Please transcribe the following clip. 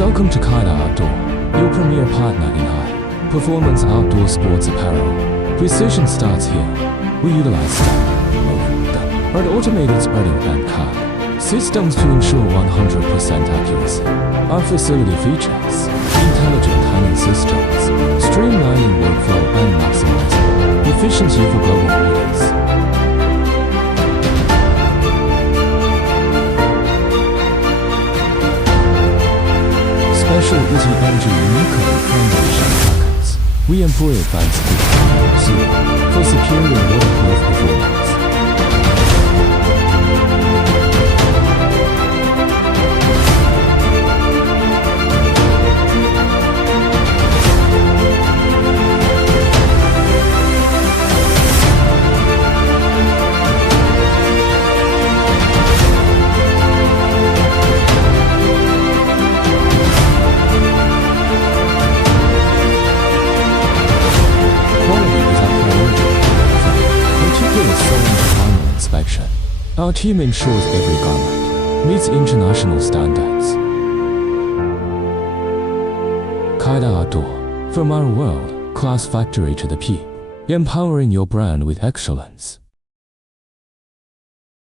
Welcome to KAIDA Outdoor, your premier partner in high-performance outdoor sports apparel. Precision starts here. We utilize standard, but automated spreading and cut systems to ensure 100% accuracy. Our facility features intelligent hanging systems, streamlining workflow and maximizing efficiency for global meetings. Special ETMG uniquely friendly shell pockets. We employ advanced heat for superior waterproof performance. Our team ensures every garment meets international standards. KAIDA Outdoor, from our world-class factory to the peak, empowering your brand with excellence.